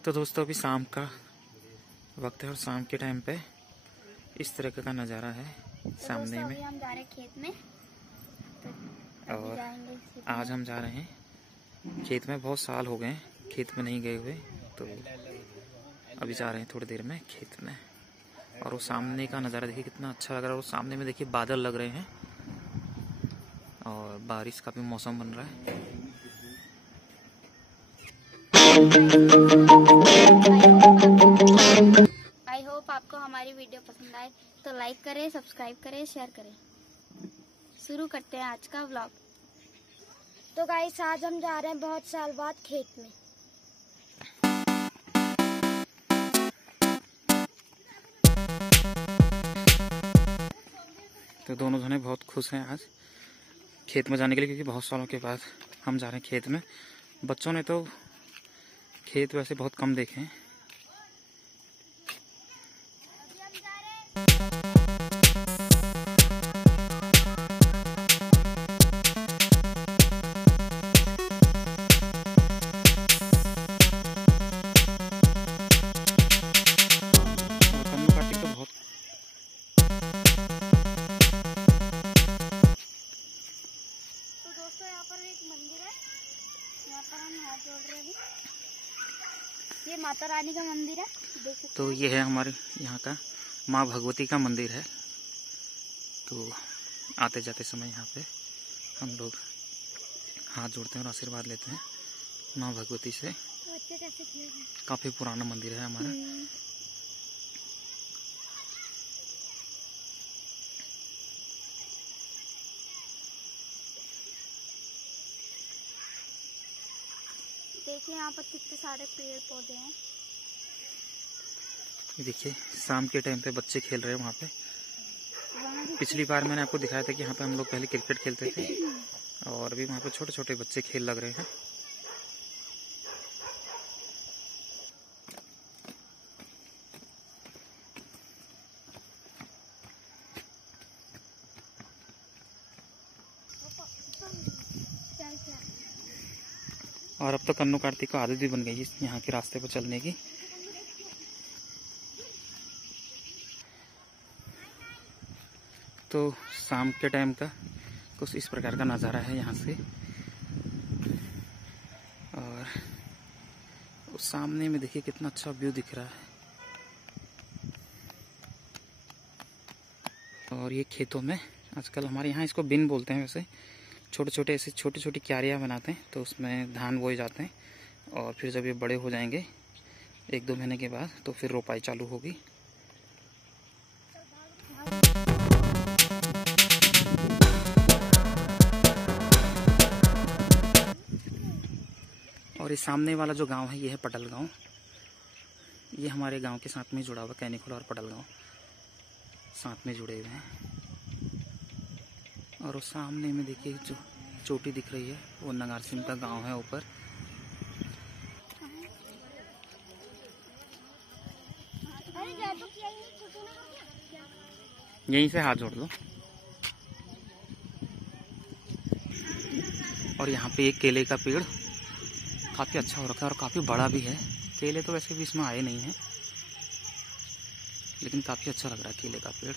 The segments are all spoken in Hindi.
तो दोस्तों अभी शाम का वक्त है और शाम के टाइम पे इस तरह का नज़ारा है सामने में। हम जा रहे हैं खेत में और आज हम जा रहे हैं खेत में। बहुत साल हो गए खेत में नहीं गए हुए, तो अभी जा रहे हैं थोड़ी देर में खेत में। और वो सामने का नज़ारा देखिए कितना अच्छा लग रहा है। वो सामने में देखिए बादल लग रहे हैं और बारिश का भी मौसम बन रहा है। आई होप आपको हमारी वीडियो पसंद आए, तो लाइक करें, सब्सक्राइब करें, शेयर करें। शुरू करते हैं आज का व्लॉग। तो गाइस आज हम जा रहे हैं बहुत साल बाद खेत में। तो दोनों जने बहुत खुश हैं आज खेत में जाने के लिए, क्योंकि बहुत सालों के बाद हम जा रहे हैं खेत में। बच्चों ने तो खेत वैसे बहुत कम देखे हैं। ये माता रानी का मंदिर है, देख सकते तो ये है हमारे यहाँ का माँ भगवती का मंदिर है। तो आते जाते समय यहाँ पे हम लोग हाथ जोड़ते हैं और आशीर्वाद लेते हैं माँ भगवती से। काफी पुराना मंदिर है हमारा। देखिए यहाँ पर कितने सारे पेड़ पौधे हैं। देखिए शाम के टाइम पे बच्चे खेल रहे हैं वहाँ पे। पिछली बार मैंने आपको दिखाया था कि यहाँ पे हम लोग पहले क्रिकेट खेलते थे और अभी वहाँ पे छोटे छोटे बच्चे खेल लग रहे हैं। और अब तो कन्नू कार्तिक को आदत भी बन गई है यहाँ के रास्ते पर चलने की। तो शाम के टाइम का कुछ इस प्रकार का नज़ारा है यहाँ से। और उस सामने में देखिए कितना अच्छा व्यू दिख रहा है। और ये खेतों में आजकल हमारे यहाँ इसको बिन बोलते हैं। वैसे छोटे छोटे ऐसे छोटी छोटी क्यारियाँ बनाते हैं, तो उसमें धान बोए जाते हैं और फिर जब ये बड़े हो जाएंगे 1-2 महीने के बाद, तो फिर रोपाई चालू होगी। और ये सामने वाला जो गांव है ये है पटल गांव। ये हमारे गांव के साथ में जुड़ा हुआ, कैनिखोल और पटल गांव साथ में जुड़े हुए हैं। और उस सामने में देखिए जो चोटी दिख रही है वो नगार सिंह का गांव है ऊपर। यहीं से हाथ जोड़ लो। और यहाँ पे एक केले का पेड़ काफी अच्छा हो रखा है और काफी बड़ा भी है। केले तो वैसे भी इसमें आए नहीं है, लेकिन काफी अच्छा लग रहा है केले का पेड़।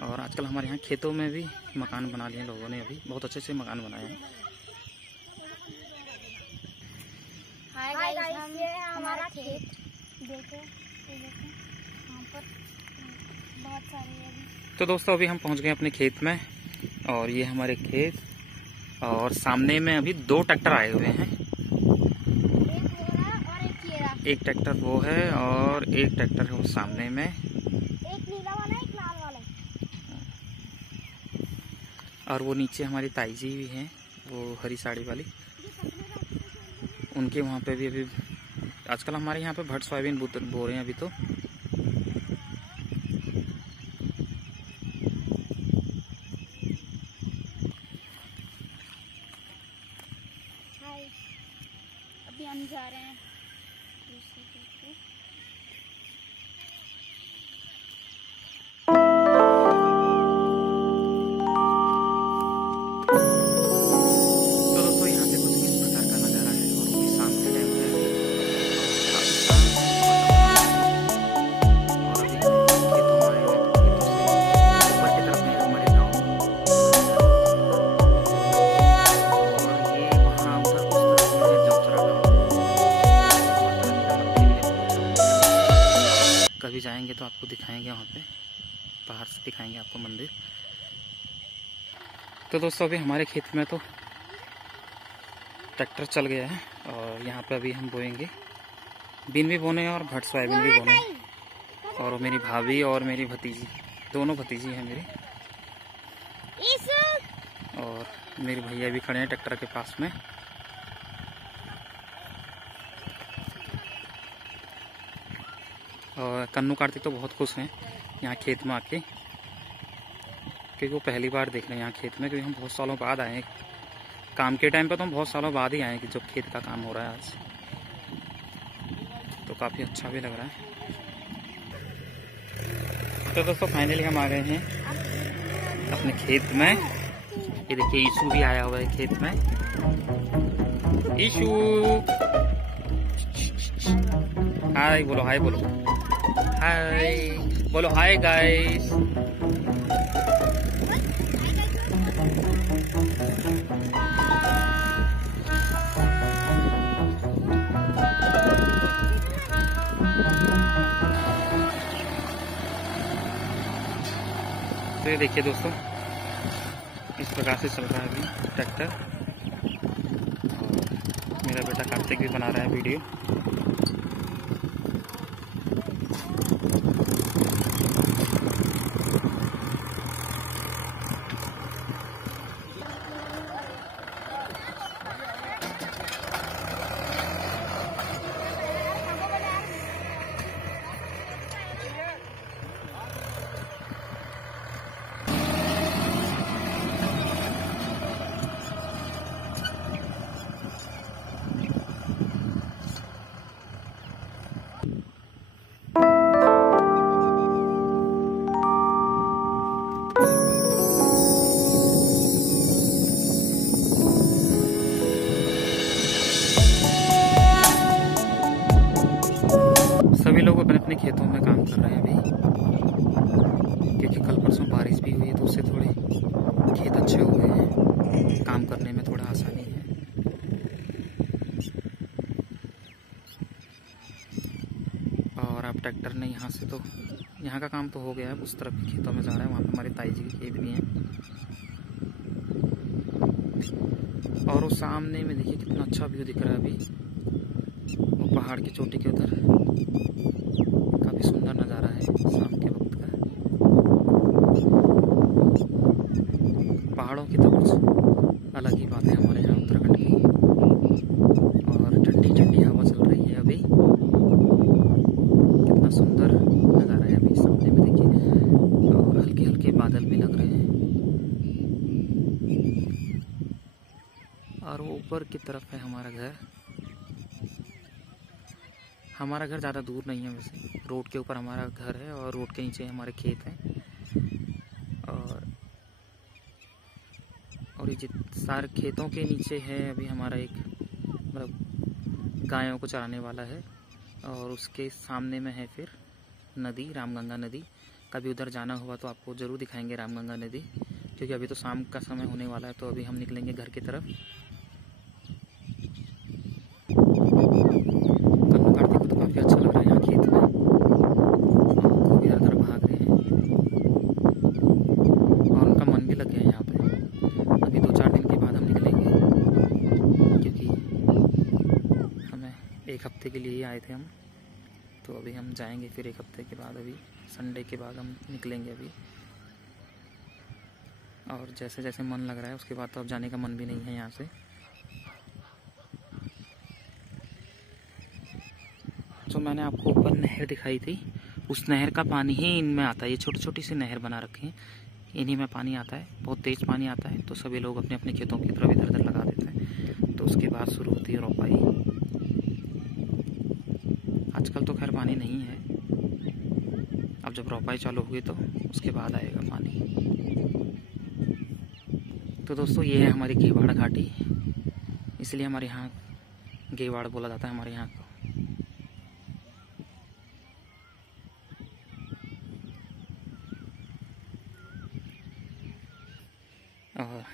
और आजकल हमारे यहाँ खेतों में भी मकान बना लिए लोगों ने, अभी बहुत अच्छे से मकान बनाए हैं। हाय गाइस, ये है हमारा खेत। देखो यहाँ पर बहुत सारे। तो दोस्तों अभी हम पहुँच गए अपने खेत में और ये हमारे खेत। और सामने में अभी 2 ट्रैक्टर आए हुए हैं। एक ट्रैक्टर वो है और एक ट्रैक्टर है वो सामने में। एक नीला वाला एक लाल वाला। और वो नीचे हमारी ताई जी भी हैं, वो हरी साड़ी वाली। उनके वहाँ पे भी अभी आजकल हमारे यहाँ पे भट सोयाबीन बो रहे हैं अभी। तो अभी हम जा रहे हैं दूसरे। तो दोस्तों यहाँ से कुछ इस प्रकार का नज़ारा है। और वो भी शाम के टाइम पे है। और ये हमारे खेत। और सामने में देखिए जाएंगे तो आपको दिखाएंगे, वहाँ पे बाहर से दिखाएंगे आपको मंदिर। तो दोस्तों अभी हमारे खेत में तो ट्रैक्टर चल गया है और यहाँ पे अभी हम बोएंगे, बीन भी बोने और भट सोयाबीन भी बोने। और मेरी भाभी और मेरी भतीजी, दोनों भतीजी हैं मेरी, और मेरे भैया भी खड़े हैं ट्रैक्टर के पास में। और कन्नू कार्तिक तो बहुत खुश हैं यहाँ खेत में आके, क्योंकि वो पहली बार देख रहे हैं यहाँ खेत में, क्योंकि हम बहुत सालों बाद आए हैं काम के टाइम पे, तो हम बहुत सालों बाद ही आए हैं कि जब खेत का काम हो रहा है आज, तो काफ़ी अच्छा भी लग रहा है। तो दोस्तों फाइनली हम आ गए हैं अपने खेत में। ये देखिए ईशू भी आया हुआ है खेत में। ईशू हाय बोलो, हाय बोलो, हाय बोलो, हाय गाइस। तो ये देखिए दोस्तों, इस प्रकार से चल रहा है अभी ट्रैक्टर, और मेरा बेटा कार्तिक भी बना रहा है वीडियो। सभी लोग अपने अपने खेतों में काम कर रहे हैं अभी, क्योंकि कल परसों बारिश भी हुई है, तो उससे थोड़े खेत अच्छे हो गए हैं, काम करने में थोड़ा आसानी है। और अब ट्रैक्टर ने यहाँ से, तो यहाँ का काम तो हो गया है, उस तरफ के खेतों में जा रहा है, वहाँ पे हमारे ताई जी के खेत भी हैं। और उस सामने में देखिए कितना अच्छा व्यू दिख रहा है अभी, वो पहाड़ की चोटी के उधर काफी सुंदर नज़ारा है शाम के वक्त का। पहाड़ों की तो कुछ अलग ही बात है हमारे यहाँ उत्तराखंड की। और ठंडी ठंडी हवा चल रही है अभी, कितना सुंदर नज़ारा है अभी सामने में देखिए, और हल्के हल्के बादल भी लग रहे हैं। और वो ऊपर की तरफ है हमारा घर। हमारा घर ज़्यादा दूर नहीं है वैसे, रोड के ऊपर हमारा घर है और रोड के नीचे हमारे खेत हैं। और ये सारे खेतों के नीचे है अभी हमारा एक, मतलब गायों को चराने वाला है, और उसके सामने में है फिर नदी, रामगंगा नदी। कभी उधर जाना हुआ तो आपको ज़रूर दिखाएंगे रामगंगा नदी, क्योंकि अभी तो शाम का समय होने वाला है, तो अभी हम निकलेंगे घर की तरफ। कन्नू कार्तिक को तो काफ़ी अच्छा लग रहा है यहाँ खेत में, और इधर उधर भाग रहे हैं, और उनका मन भी लग गया है यहाँ पे। अभी 2-4 दिन के बाद हम निकलेंगे, क्योंकि हमें 1 हफ्ते के लिए ही आए थे हम, तो अभी हम जाएंगे फिर 1 हफ्ते के बाद। अभी संडे के बाद हम निकलेंगे अभी, और जैसे जैसे मन लग रहा है उसके बाद तो अब जाने का मन भी नहीं है यहाँ से। जो मैंने आपको ऊपर नहर दिखाई थी, उस नहर का पानी ही इनमें आता है। ये छोटी छोटी सी नहर बना रखी है, इन्हीं में पानी आता है, बहुत तेज़ पानी आता है। तो सभी लोग अपने अपने खेतों की तरफ इधर उधर लगा देते हैं, तो उसके बाद शुरू होती है रोपाई। आजकल तो खैर पानी नहीं है, अब जब रोपाई चालू हुई तो उसके बाद आएगा पानी। तो दोस्तों ये है हमारी गेवाड़ घाटी, इसलिए हमारे यहाँ गेवाड़ बोला जाता है हमारे यहाँ को। और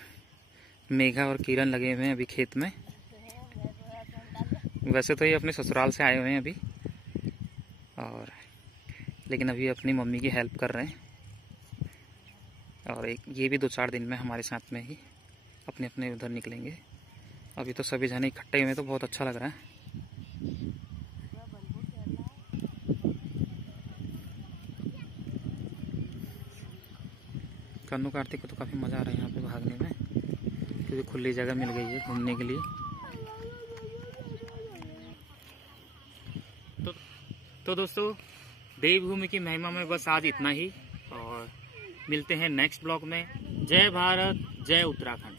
मेघा और किरण लगे हुए हैं अभी खेत में। वैसे तो ये अपने ससुराल से आए हुए हैं अभी, और लेकिन अभी अपनी मम्मी की हेल्प कर रहे हैं। और ये भी 2-4 दिन में हमारे साथ में ही अपने अपने उधर निकलेंगे। अभी तो सभी जने इकट्ठे हुए तो बहुत अच्छा लग रहा है। कन्नू कार्तिक को तो काफ़ी मज़ा आ रहा है यहाँ पे भागने में, क्योंकि खुली जगह मिल गई है घूमने के लिए। तो दोस्तों, देवभूमि की महिमा में बस आज इतना ही, और मिलते हैं नेक्स्ट ब्लॉग में। जय भारत, जय उत्तराखंड।